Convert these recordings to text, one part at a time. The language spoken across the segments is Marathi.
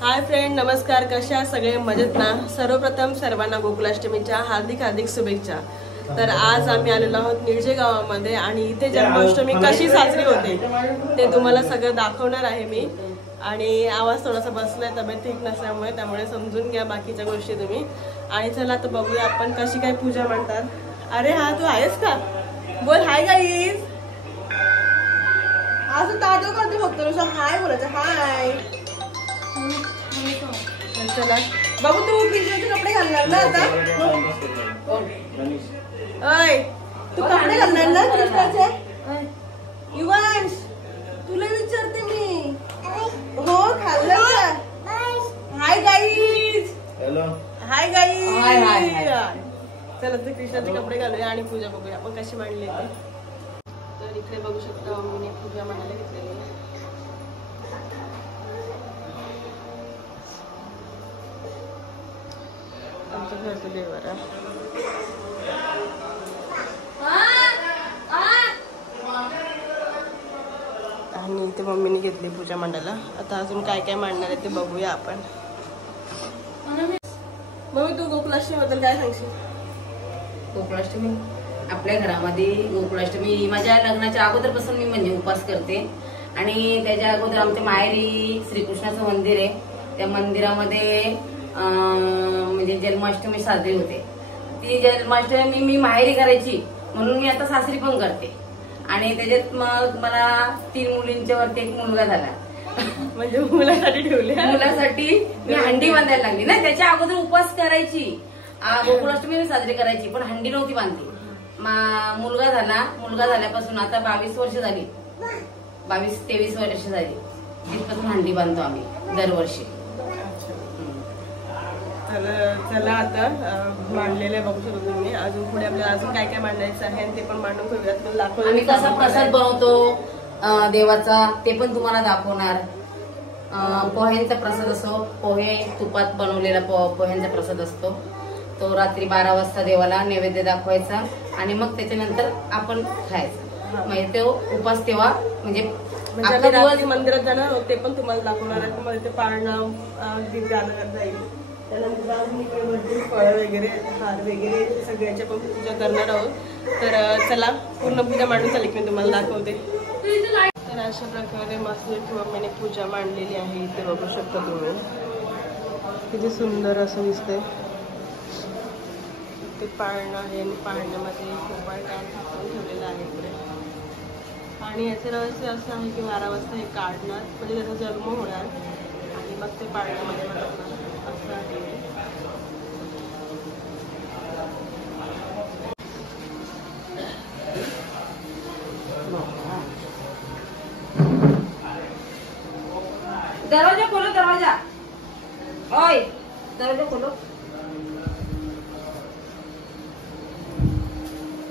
हाय फ्रेंड, नमस्कार. कशा सगळे मजेत ना? सर्वप्रथम सर्वांना गोकुलाष्टमीच्या हार्दिक हार्दिक शुभेच्छा. तर आज आम्ही आलेलो आहोत निळजे गावामध्ये आणि इथे जन्माष्टमी कशी साजरी होते ते तुम्हाला सगळं दाखवणार आहे मी. आणि आवाज थोडासा बसलाय, तब्येत ठीक नसल्यामुळे, त्यामुळे समजून घ्या बाकीच्या गोष्टी तुम्ही. आणि चला आता बघूया आपण कशी काय पूजा म्हणतात. अरे हा, तू आहेस का? बोल हाय गाईज. असं ताजो करते फक्त नुसतं हाय बोलायचं, हाय. चला बाबू, तू कृष्णाचे कपडे घालणार ना आता? अय, तू कपडे घालणार ना कृष्णाचे? युवांश, तुला विचारते मी. हो, खाल्लं का? Hi guys. Hello. Hi guys. चला ते कृष्णाचे कपडे घालूया आणि पूजा बघूया आपण कशी मांडली ते. तर इकडे बघू शकता मम्मीने पूजा मांडायला घेतलेली आहे. आमचं घरचं देवर आहे. आणि इथे मम्मीने घेतली पूजा मांडायला. आता अजून काय काय मांडणार आहे ते बघूया आपण. मम्मी, तू गोकुलाष्टमी बद्दल काय सांगशील? गोकुलाष्टमी आपल्या घरामध्ये गोकुलाष्टमी माझ्या लग्नाच्या अगोदरपासून मी म्हणजे उपास करते. आणि त्याच्या अगोदर आमच्या माहेरी श्रीकृष्णाचं मंदिर आहे. त्या मंदिरामध्ये म्हणजे जन्माष्टमी साजरी होते. ती जन्माष्टमी मी माहेरी करायची म्हणून मी आता सासरी पण करते. आणि त्याच्यात मग मला 3 मुलींच्या वरती 1 मुलगा झाला. म्हणजे मुलासाठी ठेवले. मुलासाठी मी हंडी बांधायला लागली ना. त्याच्या अगोदर उपास करायची, गोकुलाष्टमी मी साजरी करायची, पण हंडी नव्हती बांधली. मुलगा झाला. मुलगा झाल्यापासून आता 22 वर्ष झाली, 22-23 वर्ष झाली. तिथपासून हंडी बांधतो आम्ही दरवर्षी. चला आता मांडलेलं बघू शकतो तुम्ही. अजून पुढे आपल्याला अजून काय काय मांडायचं आहे आणि ते पण मांडून ठेवूयात. आम्ही कसा प्रसाद बनवतो देवाचा ते पण तुम्हाला दाखवणार. पोह्यांचा प्रसाद असो, पोहे तुपात बनवलेला पोह्यांचा प्रसाद असतो. तो रात्री 12 वाजता देवाला नैवेद्य दाखवायचा आणि मग त्याच्यानंतर आपण खायचा. म्हणजे तो उपास तेव्हा म्हणजे मंदिरात जाणार ते पण तुम्हाला दाखवणार आहे. तुम्हाला ते पाळणं जाईल. त्यानंतर अजून इकडे फळं वगैरे, हार वगैरे सगळ्याच्या पण पूजा करणार आहोत. तर चला पूर्ण पूजा मांडून चालेल की मी तुम्हाला दाखवते. तर अशा प्रकारे मस्त मम्मीने पूजा मांडलेली आहे. इथे बघू शकता तुम्ही किती सुंदर असं दिसतंय. ते पाळणं आहे आणि पाळण्यामध्ये मोबाईल टॅन टाकून ठेवलेला आहे इकडे. आणि याचे रहस्य असं आहे की 12 वाजता हे काढणार म्हणजे त्याचा जन्म होणार आणि मग ते पाळण्यामध्ये बनवणार असं आहे. दरवाजा खोलो, दरवाजा. ओय, दरवाजा खोलो.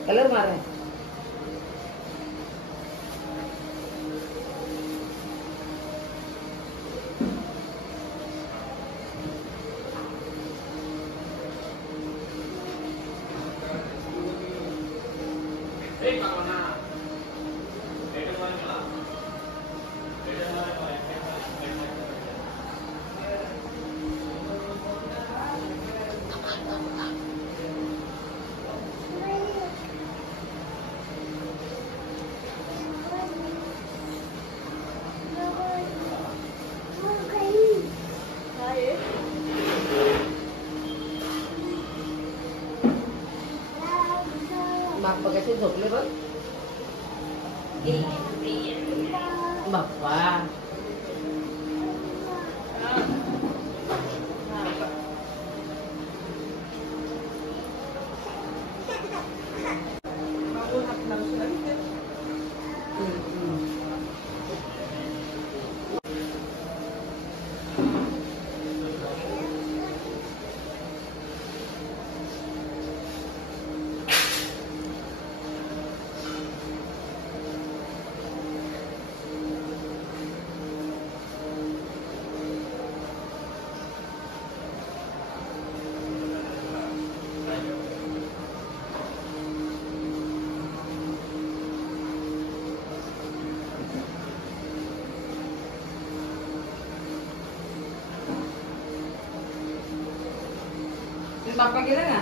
कलर मार रहा है. बाप्पा कसे झोपले बघ. बाप्पा बाप्पा गेला ना?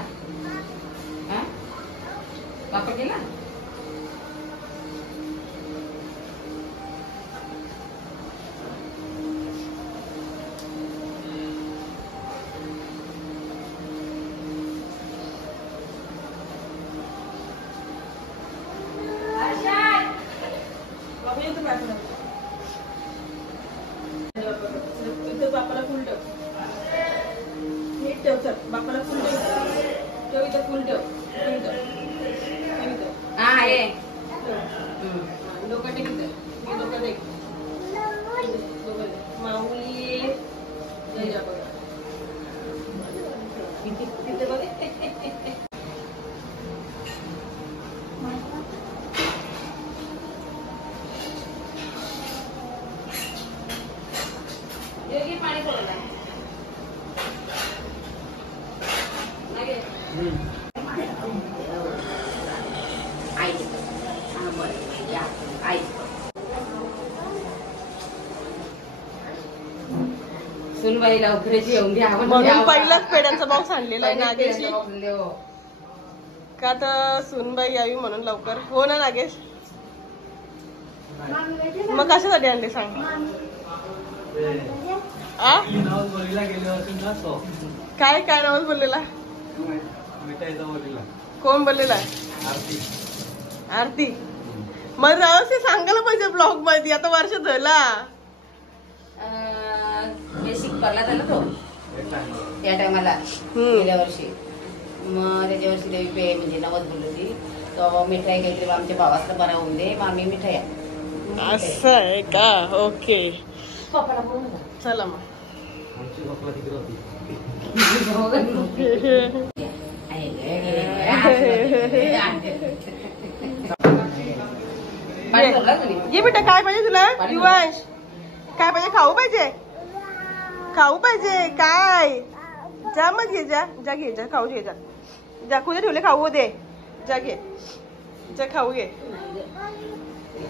बाप्पा गेला? बापाला फुल ठेव, नीट ठेव सर, बापाला फुल ठेव, ठेव इथं फुल ठेव, हा आहे डोकं टेक इथं, डोकं टेक, माऊली जय जा बघा तिथे बघ. पाणी सोडलं सुनबाई लवकरच येऊन घ्या म्हणून पहिलाच पेड्यांचा बॉक्स आणलेला आहे नागेशची, का तर सुनबाई यावी म्हणून लवकर. हो ना नागेश? मग कशासाठी आणले सांग? काय काय नाव बोललेला? कोण बोललेला? आरती. मग रावस सांगायला पाहिजे ब्लॉग मध्ये, आता वर्ष झाला बेसिक पडला झाला तो या टायमाला गेल्या वर्षी. मग त्याच्या वर्षी देवी म्हणजे नवस बोलली होती तो मिठाई काहीतरी आमच्या भावासला बरा होऊन दे, मग आम्ही मिठाई असं आहे का? ओके चला मग. ये बेटा, काय पाहिजे तुला दिवांश? काय पाहिजे? खाऊ पाहिजे? खाऊ पाहिजे काय? जा मग घे, जा जा घे, जा खाऊ घे, जा जा कुठे ठेवले खाऊ दे, जा घे, जा खाऊ घे.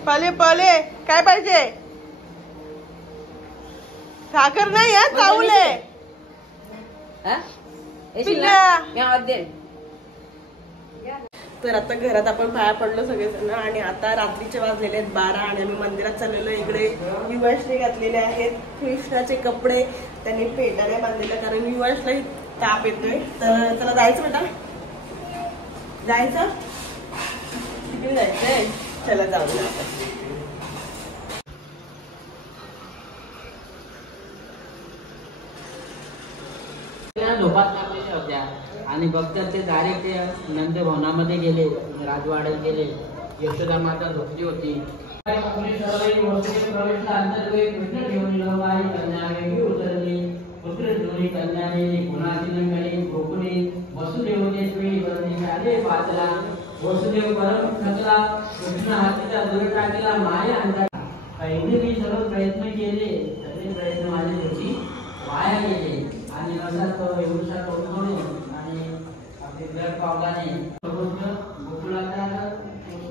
पले पले काय पाहिजे? साखर नाही आहे, चावले तर आता घरात आपण पाया पडलो सगळेजण आणि आता रात्रीचे वाजलेले आहेत 12 आणि आम्ही मंदिरात चाललेलो. इकडे युवाशने घातलेले आहेत कृष्णाचे कपडे, त्यांनी पेटाने बांधलेलं कारण युवाशलाही ताप येतोय. तर चला जायचं बेटा, जायचं तिकडे जायचंय, चला जाऊ. झोपात लागलेल्या होत्या आणि बघतात ते डायरेक्ट ते नंद भवनामध्ये गेले, राजवाड्यात गेले. यशोदा माता झोपली होती. प्रवेशला अंतर्गत कृष्ण ठेवून बाई कन्या वेगळी उतरली. पुत्र दोन्ही कन्याने गुणाची नंगली गोकुळी वसुदेवतेश्वरी वरणी आले वाचला. वसुदेव परम थकला, कृष्ण हातीचा दूर टाकला, माया अंतरा. एवढे मी सर्व प्रयत्न केले, सगळे प्रयत्न माझे होती वाया गेले. आणि असाच एवढा करून आणि आपले ब्लड पावलाने गोकुळाचा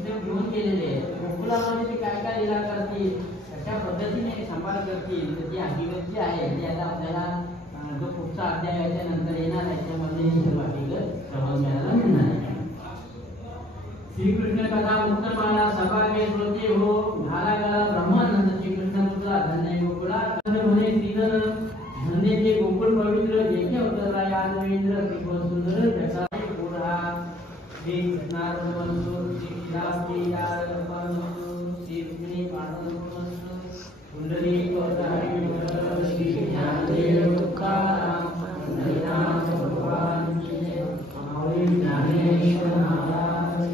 घेऊन गेलेले. गोकुळामध्ये ते काय काय इलाज करतील, कशा पद्धतीने सांभाळ करतील, तर ती हकीकत जी आहे ती आता आपल्याला जो पुढचा अध्याय याच्या नंतर येणार आहे त्यामध्ये ही सर्व हकीकत समजण्याला मिळणार आहे. श्रीकृष्ण कथा मुक्तमाला सभा के श्रोते हो, झाला गला ब्रह्मानंद श्रीकृष्ण पुतला धन्य गोकुळा. म्हणे श्रीधर धन्य के गोकुळ पवित्र जेथे उतरला या रवींद्र सुंदर जसा पुढा. श्री कृष्णार्पणमस्तु, श्री श्रीरामजी अर्पणमस्तु, श्री रुक्मिणी पार्वतीमस्तु, कुंडली कौतारी श्री ज्ञानदेव तुकाराम पंढरीनाथ भगवान की जय. माऊली ज्ञानेश्वर महाराज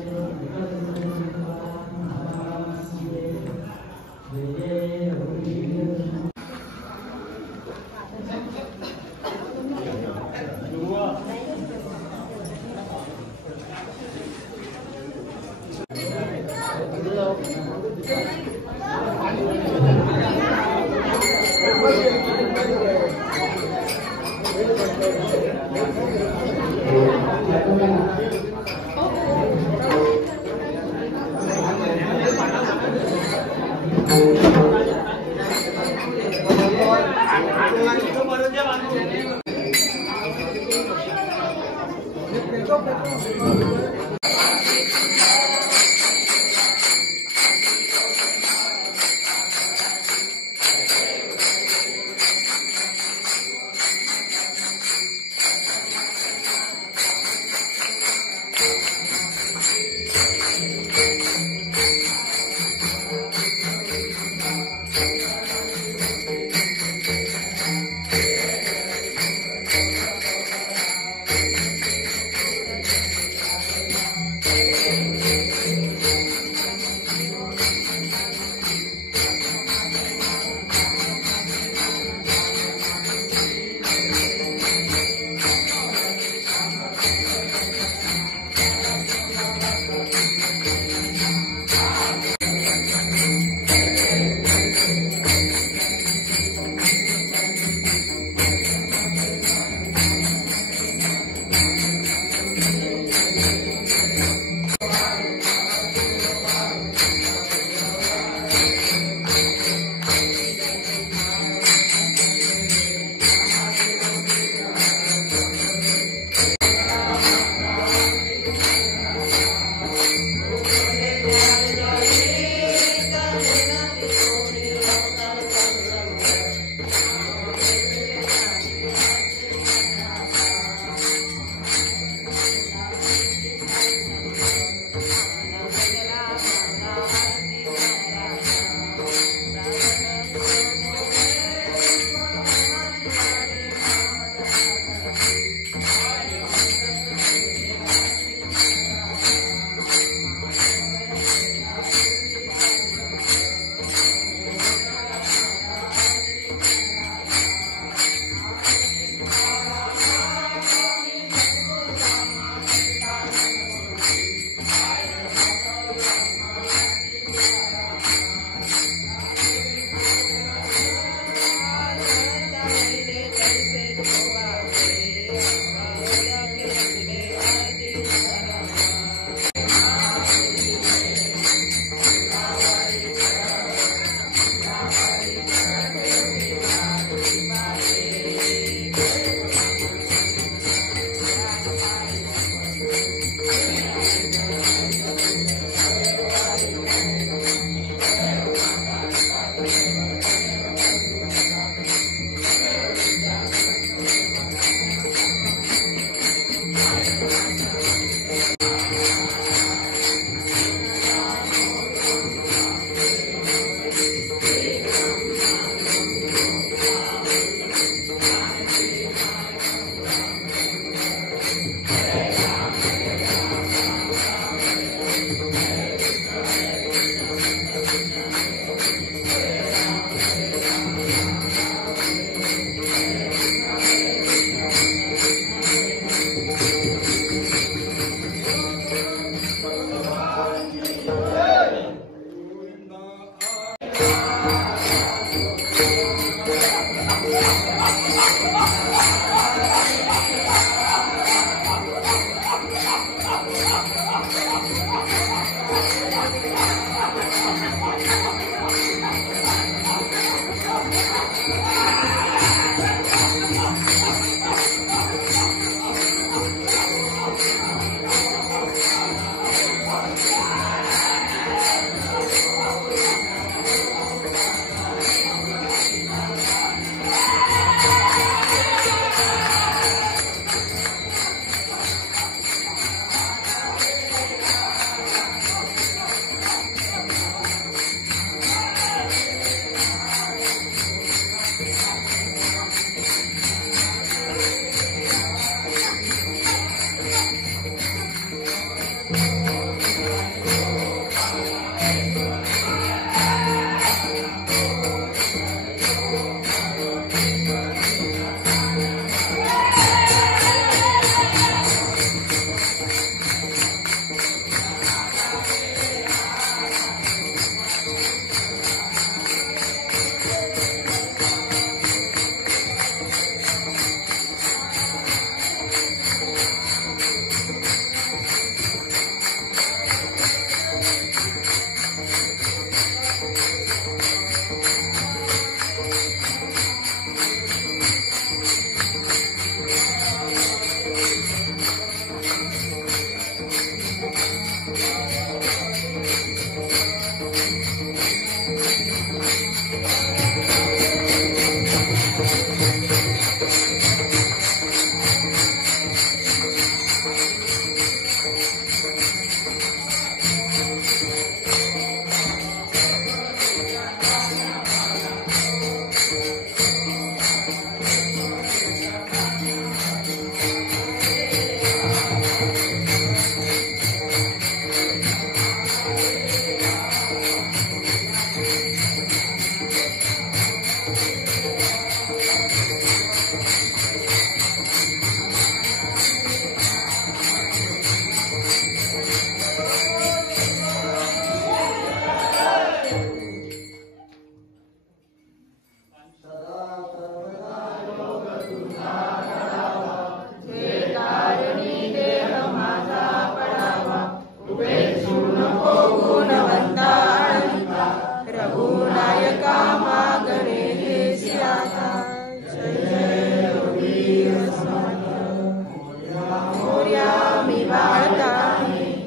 मोरया मी बाळता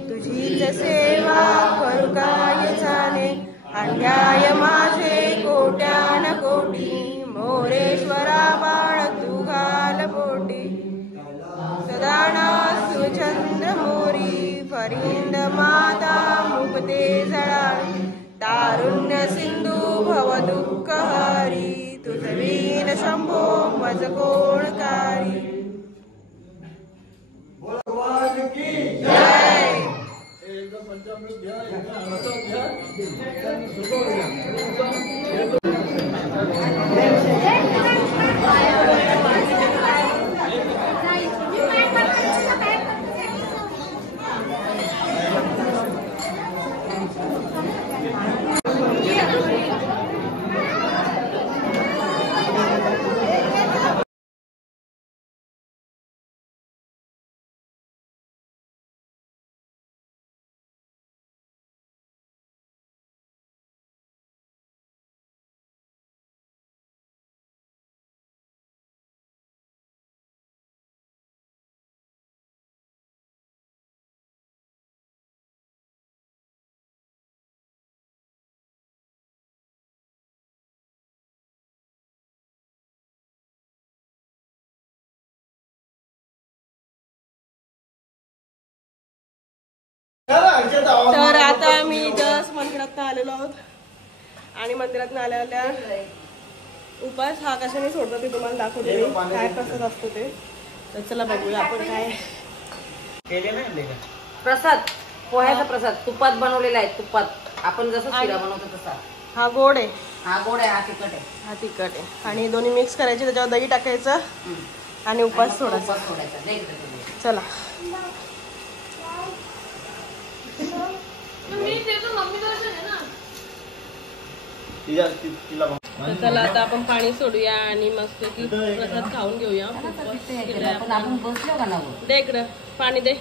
तुझीच सेवा करू काय जाणे अन्याय माझे कोट्यान कोटी मोरेश्वरा बाळ तू घाल पोटी सदाना सुचंद्र मोरी फरिंद माता मुक्ते जळावी तारुण्य सिंधू भव दुःख हरी तुझवीन शंभो मज कोणकारी जय तर आता आम्ही जस्ट मंदिरात आलेलो आहोत आणि मंदिरात आल्या उपास हा कशाने सोडतो ते तुम्हाला दाखवते मी काय प्रसाद असतो ते. तर चला बघूया आपण काय प्रसाद पोह्याचा प्रसाद तुपात बनवलेला आहे. तुपात आपण जसं शिरा बनवतो तसा. हा गोड आहे, हा गोड आहे, हा तिखट आहे. हा तिखट आहे आणि दोन्ही मिक्स करायचे त्याच्यावर दही टाकायचं आणि उपास सोडायचा. चला चला आता आपण पाणी सोडूया आणि मस्त की प्रसाद खाऊन घेऊया. आपण बसलो का ना दे इकडं पाणी दे.